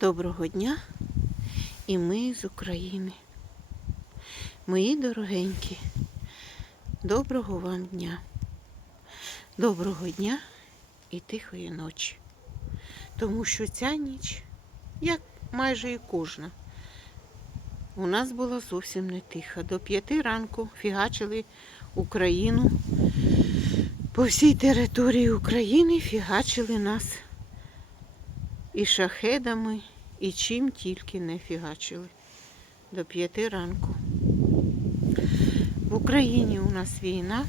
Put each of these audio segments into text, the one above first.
Доброго дня і ми з України. Мої дорогенькі, доброго вам дня. Доброго дня і тихої ночі. Тому що ця ніч, як майже і кожна, у нас була зовсім не тиха. До п'яти ранку фігачили Україну. По всій території України фігачили нас і шахедами, і чим тільки не фігачили до п'яти ранку. В Україні у нас війна,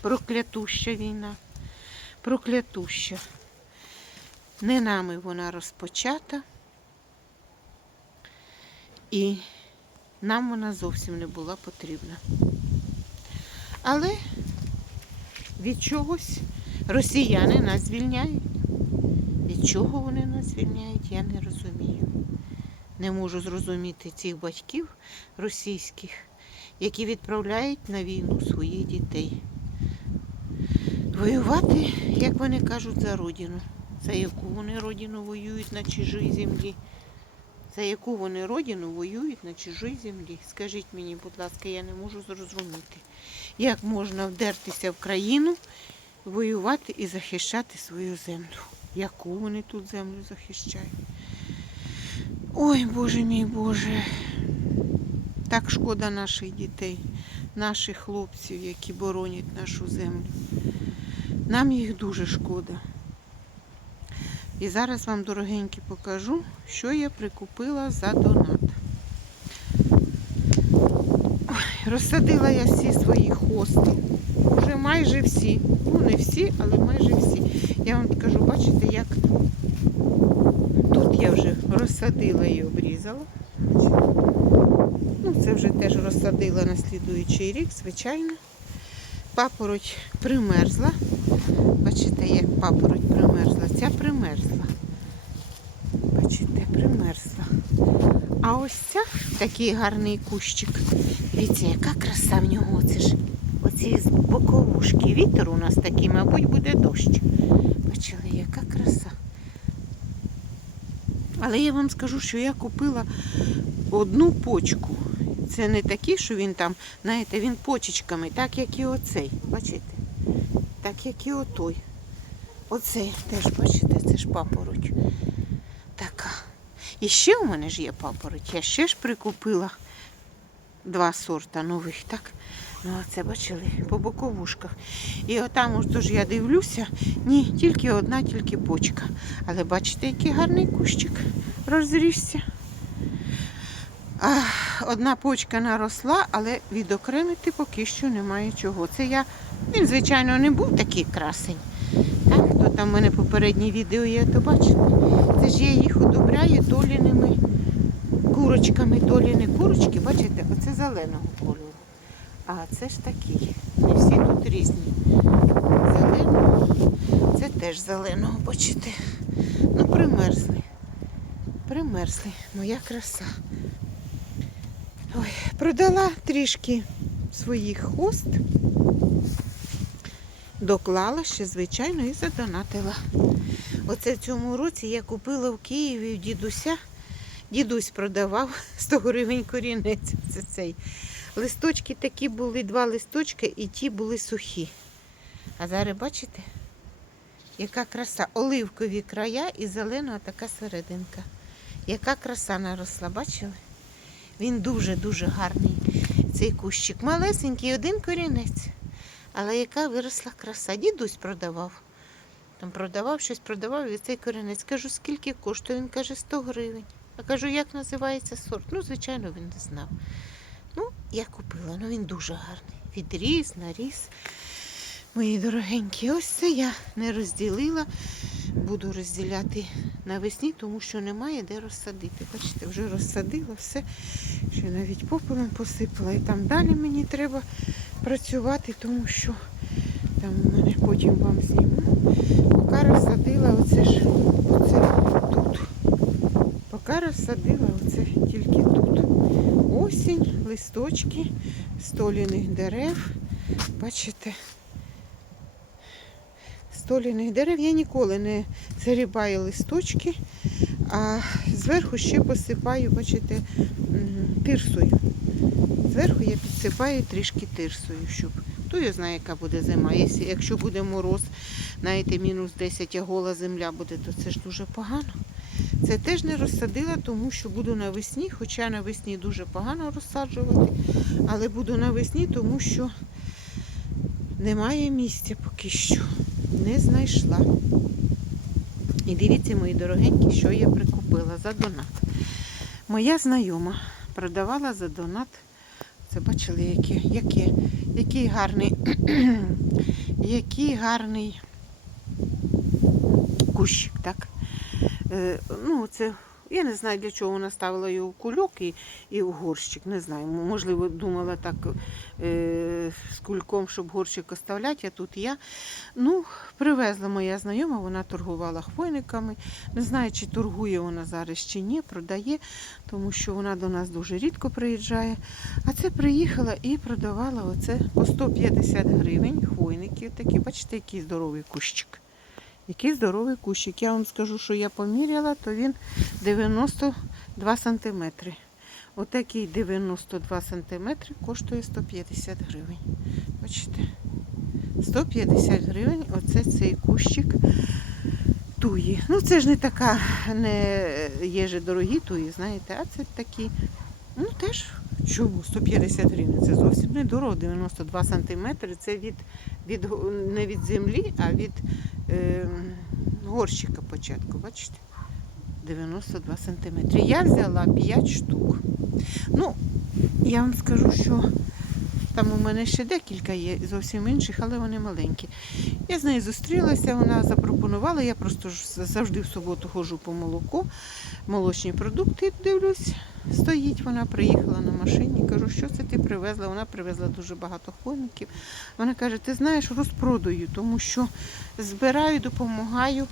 проклятуща війна, проклятуща. Не нами вона розпочата, і нам вона зовсім не була потрібна. Але від чогось росіяни нас звільняють. Від чого вони нас звільняють, я не розумію. Не можу зрозуміти цих батьків російських, які відправляють на війну своїх дітей. Воювати, як вони кажуть, за родину. За яку вони родину воюють на чужій землі? За яку вони родину воюють на чужій землі? Скажіть мені, будь ласка, я не можу зрозуміти, як можна вдертися в країну, воювати і захищати свою землю. Яку вони тут землю захищають? Ой, Боже мій Боже. Так шкода наших дітей, наших хлопців, які боронять нашу землю. Нам їх дуже шкода. І зараз вам, дорогенькі, покажу, що я прикупила за донат. Ой, розсадила я всі свої хости. Уже майже всі. Ну, не всі, але майже всі. Я вам скажу, бачите, як тут я вже розсадила і обрізала. Ну, це вже теж розсадила на слідуючий рік, звичайно. Папороть примерзла. Бачите, як папороть примерзла. Ця примерзла. Бачите, примерзла. А ось ця такий гарний кущик. Дивіться, яка краса в нього. Це ж оці боковушки. Вітер у нас такий, мабуть, буде дощ. Бачили, яка краса. Але я вам скажу, що я купила одну почку. Це не такі, що він там, знаєте, він почечками, так як і оцей. Бачите? Так як і отой. Оцей теж, бачите, це ж папороть. Така. І ще у мене ж є папороть. Я ще ж прикупила два сорта нових, так? Ну, а це бачили по боковушках. І отам ось тож я дивлюся, ні, тільки одна, тільки почка. Але бачите, який гарний кущик розрісся. Одна почка наросла, але відокремити поки що немає чого. Це я, він, звичайно, не був такий красень. Так, хто там в мене попереднє відео є, то бачите. Це ж я їх удобряю толіними курочками, толі не курочки, бачите, оце зеленого кольору. А це ж такі. Не всі тут різні. Зеленого, це теж зеленого, бачите. Ну, примерзли. Примерзли. Моя краса. Ой, продала трішки своїх хост. Доклала ще, звичайно, і задонатила. Оце в цьому році я купила в Києві в дідуся. Дідусь продавав 100 гривень корінець. Це цей. Листочки такі були, два листочки, і ті були сухі. А зараз бачите, яка краса. Оливкові края і зелена така серединка. Яка краса наросла, бачили? Він дуже-дуже гарний. Цей кущик. Малесенький, один корінець. Але яка виросла краса. Дідусь продавав. Там продавав щось, продавав і цей корінець. Кажу, скільки коштує? Він каже, 100 гривень. А кажу, як називається сорт? Ну, звичайно, він не знав. Ну, я купила, ну він дуже гарний. Відріс, наріс. Мої дорогенькі, ось це я не розділила. Буду розділяти навесні, тому що немає де розсадити. Бачите, вже розсадила все, що навіть попелом посипала. І там далі мені треба працювати, тому що там мене потім вам зніму. Поки розсадила оце ж оце тут. Поки розсадила оце тільки тут. Осінь, листочки століних дерев. Бачите, століних дерев я ніколи не зарібаю листочки, А зверху ще посипаю, бачите, тирсою. Зверху я підсипаю трішки тирсою, щоб хто його знає, яка буде зима. Якщо буде мороз, знаєте, мінус 10, а гола земля буде, то це ж дуже погано. Це теж не розсадила, тому що буду навесні, хоча навесні дуже погано розсаджувати, але буду навесні, тому що немає місця поки що. Не знайшла. І дивіться, мої дорогенькі, що я прикупила за донат. Моя знайома продавала за донат. Це бачили, який, який, який гарний, який гарний кущик, так? Е, ну, це, я не знаю, для чого вона ставила його в кульок і, і в горщик. Не знаю. Можливо, думала так е, з кульком, щоб горщик оставляти, а тут я. Ну, привезла моя знайома, вона торгувала хвойниками. Не знаю, чи торгує вона зараз чи ні, продає, тому що вона до нас дуже рідко приїжджає. А це приїхала і продавала оце по 150 гривень хвойники. Такі, бачите, який здоровий кущик. Який здоровий кущик. Я вам скажу, що я поміряла, то він 92 сантиметри. Отакий 92 сантиметри коштує 150 гривень. Бачите? 150 гривень оце цей кущик туї. Ну це ж не така, не є же дорогі туї, знаєте, а це такі, ну теж чому 150 гривень? Це зовсім не дорого, 92 сантиметри. Це від, від не від землі, а від е, горщика початку, бачите? 92 сантиметри. Я взяла 5 штук. Ну, я вам скажу, що там у мене ще декілька є, зовсім інших, але вони маленькі. Я з нею зустрілася, вона запропонувала. Я просто завжди в суботу ходжу по молоко, молочні продукти дивлюсь. Стоїть вона, приїхала на машині. Що це ти привезла? Вона привезла дуже багато хвойників. Вона каже, ти знаєш, розпродаю, тому що збираю, допомагаю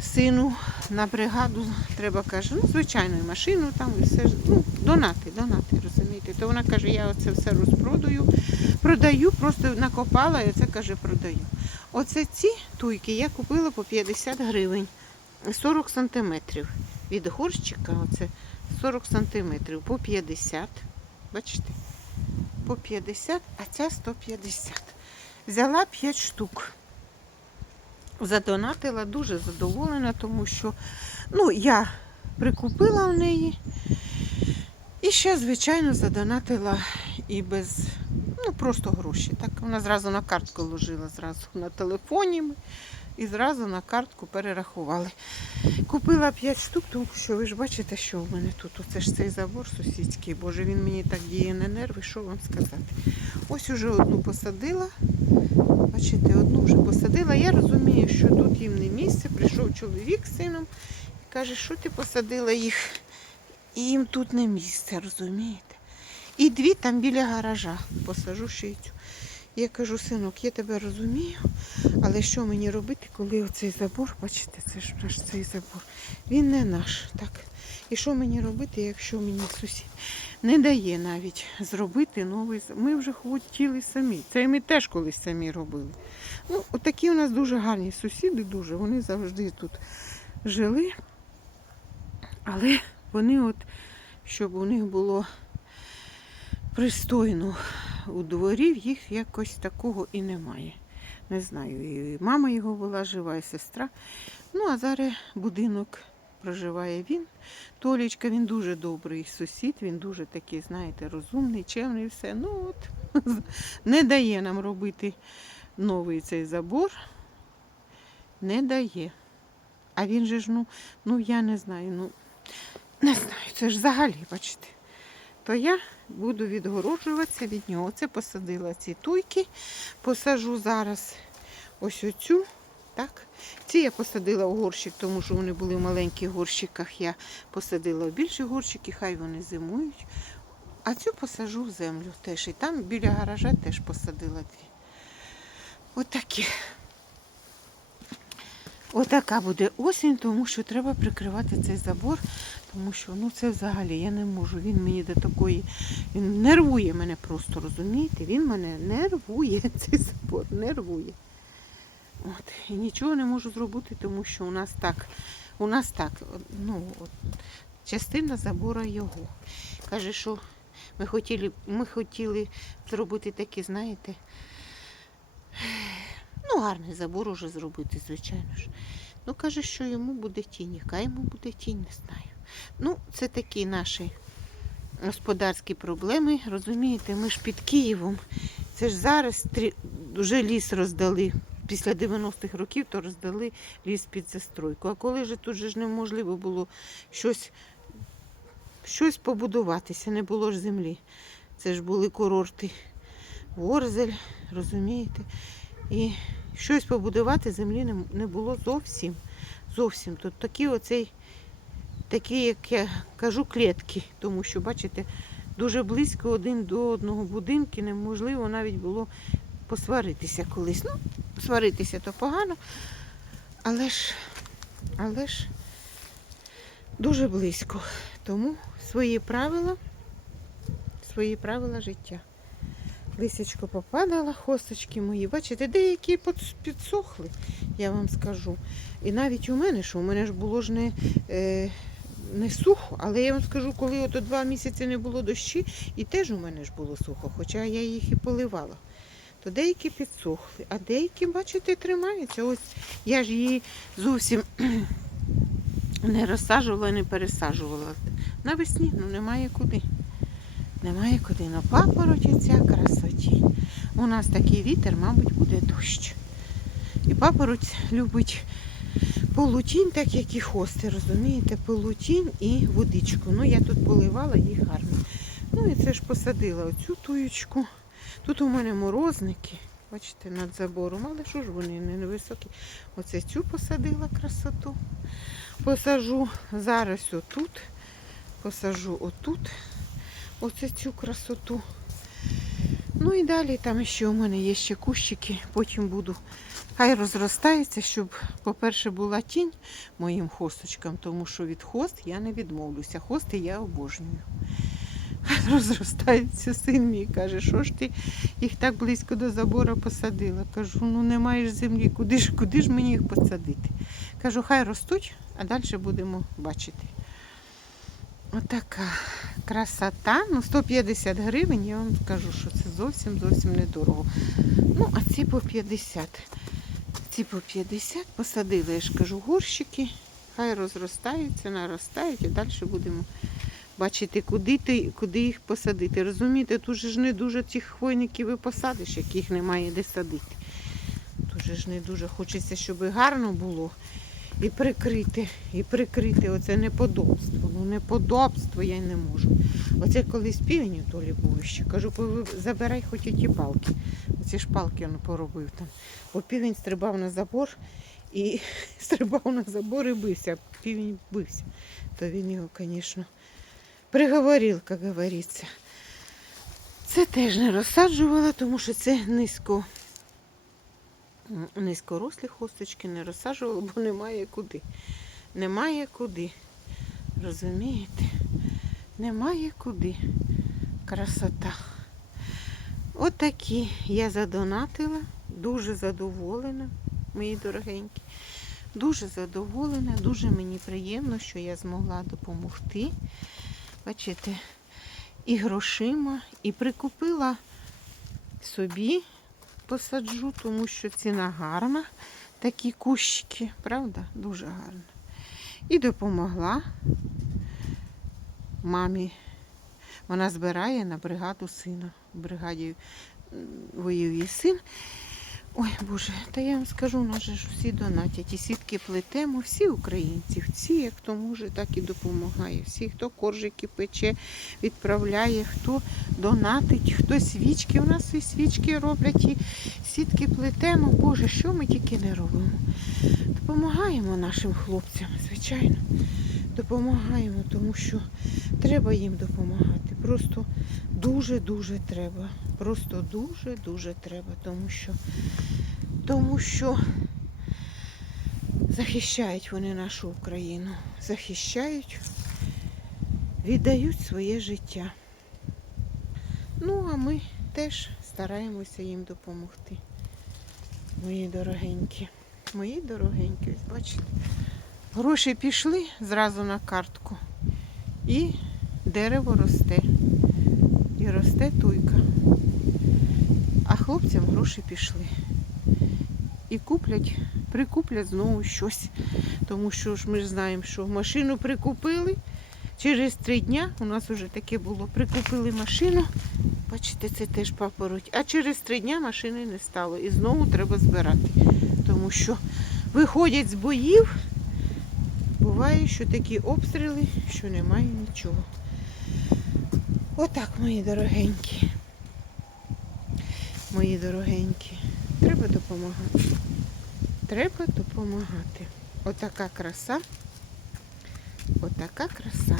сину на бригаду. Треба каже, ну, звичайно, і машину там, і все. Ну, донати, донати, розумієте. То вона каже, я оце все розпродаю, продаю, просто накопала і оце каже, продаю. Оце ці туйки я купила по 50 гривень, 40 сантиметрів. Від горщика оце 40 сантиметрів по 50. Бачите? По 50, а ця 150. Взяла 5 штук. Задонатила, дуже задоволена, тому що ну, я прикупила в неї. І ще, звичайно, задонатила і без, ну просто гроші. Так вона зразу на картку ложила, зразу на телефоні і зразу на картку перерахували. Купила 5 штук, тому що ви ж бачите, що в мене тут. Оце ж цей забор сусідський. Боже, він мені так діє на нерви, що вам сказати. Ось уже одну посадила. Бачите, одну вже посадила. Я розумію, що тут їм не місце. Прийшов чоловік з сином і каже, що ти посадила їх. І їм тут не місце, розумієте? І дві там біля гаража посажу ще й цю. Я кажу, синок, я тебе розумію, але що мені робити, коли оцей забор, бачите, це ж наш цей забор, він не наш. так? І що мені робити, якщо мені сусід не дає навіть зробити новий забор? Ми вже хотіли самі. Це ми теж колись самі робили. Ну, отакі у нас дуже гарні сусіди, дуже. Вони завжди тут жили. Але вони от, щоб у них було пристойно у дворі, їх якось такого і немає. Не знаю, і мама його була жива, і сестра. Ну, а зараз будинок проживає він. Толічка, він дуже добрий сусід, він дуже такий, знаєте, розумний, чемний, все. Ну от не дає нам робити новий цей забор. Не дає. А він же ж, ну, ну я не знаю, ну не знаю, це ж взагалі, бачите. То я буду відгороджуватися від нього. Оце посадила ці туйки, посажу зараз ось оцю. Так? Ці я посадила у горщик, тому що вони були в маленьких горщиках. Я посадила в більші горщики, хай вони зимують. А цю посажу в землю теж. І там біля гаража теж посадила дві. Отакі. Отака буде осінь, тому що треба прикривати цей забор, тому що ну це взагалі я не можу. Він мені до такої. Він нервує мене просто, розумієте? Він мене нервує, цей забор, нервує. От. І нічого не можу зробити, тому що у нас так У нас так, ну, от, частина забора його. Каже, що ми хотіли, ми хотіли зробити такі, знаєте, ну, гарний забор уже зробити, звичайно ж. Ну, каже, що йому буде тінь. Яка йому буде тінь, не знаю. Ну, це такі наші господарські проблеми. Розумієте, ми ж під Києвом. Це ж зараз трі- вже ліс роздали. Після 90-х років то роздали ліс під застройку. А коли ж тут же ж неможливо було щось, щось побудуватися, не було ж землі. Це ж були курорти Ворзель, розумієте? І щось побудувати землі не, було зовсім. Зовсім. Тут такі оцей, такі, як я кажу, клітки, тому що, бачите, дуже близько один до одного будинки неможливо навіть було посваритися колись. Ну, сваритися то погано, але ж, але ж дуже близько. Тому свої правила, свої правила життя. Лисячко попадала, хосточки мої. Бачите, деякі підсохли, я вам скажу. І навіть у мене, що у мене ж було ж не, е, не сухо, але я вам скажу, коли ото два місяці не було дощі, і теж у мене ж було сухо, хоча я їх і поливала. То деякі підсохли, а деякі, бачите, тримаються. Ось я ж її зовсім не розсаджувала, не пересаджувала. Навесні ну немає куди. Немає куди. Ну, папороті ця красоті. У нас такий вітер, мабуть, буде дощ. І папороть любить полутінь, так як і хости, розумієте, полутінь і водичку. Ну, я тут поливала їх гарно. Ну і це ж посадила оцю туєчку. Тут у мене морозники, бачите, над забором, але що ж вони не невисокі. Оце цю посадила красоту. Посажу зараз отут, посажу отут. Оце цю красоту. Ну і далі там ще у мене є ще кущики, потім буду. Хай розростається, щоб, по-перше, була тінь моїм хосточкам, тому що від хост я не відмовлюся. Хости я обожнюю. Хай розростається син мій, каже, що ж ти їх так близько до забору посадила. Кажу, ну не маєш землі, куди ж, куди ж мені їх посадити? Кажу, хай ростуть, а далі будемо бачити. Отака красота. Ну, 150 гривень, я вам скажу, що це зовсім зовсім недорого. Ну, а ці по 50. Ці по 50 посадили, я ж кажу, горщики. Хай розростаються, наростають і далі будемо бачити, куди, ти, куди їх посадити. Розумієте, тут ж не дуже цих хвойників і посадиш, яких немає де садити. Тут ж не дуже хочеться, щоб гарно було і прикрити, і прикрити оце неподобство. Ну неподобство я й не можу. Оце колись півень у Толі був ще. Кажу, забирай хоч ті палки. Оці ж палки він поробив там. Бо півень стрибав на забор і стрибав на забор і бився. Півень бився. То він його, звісно, приговорив, як говориться. Це теж не розсаджувала, тому що це низько. Низькорослі хосточки не розсаджувала, бо немає куди. Немає куди. Розумієте? Немає куди. Красота. Отакі я задонатила, дуже задоволена, мої дорогенькі. Дуже задоволена, дуже мені приємно, що я змогла допомогти. Бачите, і грошима, і прикупила собі посаджу, тому що ціна гарна. Такі кущики, правда? Дуже гарно. І допомогла мамі. Вона збирає на бригаду сина. В бригаді воює син. Ой, Боже, та я вам скажу, у нас же ж всі донатять. І сітки плетемо, всі українці, всі, хто може, так і допомагає. Всі, хто коржики пече, відправляє, хто донатить, хто свічки. У нас і свічки роблять, і сітки плетемо. Боже, що ми тільки не робимо. Допомагаємо нашим хлопцям, звичайно. Допомагаємо, тому що треба їм допомагати. Просто дуже-дуже треба. Просто дуже-дуже треба, тому що, тому що захищають вони нашу Україну. Захищають, віддають своє життя. Ну, а ми теж стараємося їм допомогти. Мої дорогенькі. Мої дорогенькі, ось бачите, Гроші пішли зразу на картку. І дерево росте. Росте туйка. А хлопцям гроші пішли. І куплять, прикуплять знову щось. Тому що ж ми ж знаємо, що машину прикупили. Через три дня у нас вже таке було. Прикупили машину. Бачите, це теж папороть. А через три дня машини не стало. І знову треба збирати. Тому що виходять з боїв. Буває, що такі обстріли, що немає нічого. Отак, мої дорогенькі. Мої дорогенькі. Треба допомагати. Треба допомагати. Отака краса. Отака краса.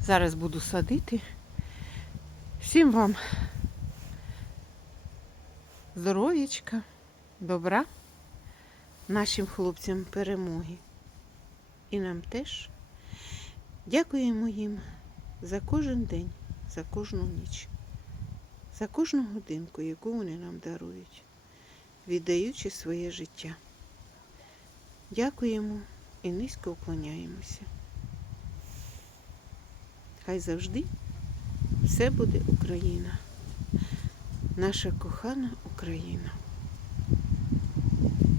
Зараз буду садити. Всім вам здоров'ячка, добра, нашим хлопцям перемоги. І нам теж. Дякуємо їм за кожен день, за кожну ніч, за кожну годинку, яку вони нам дарують, віддаючи своє життя. Дякуємо і низько уклоняємося. Хай завжди все буде Україна, наша кохана Україна.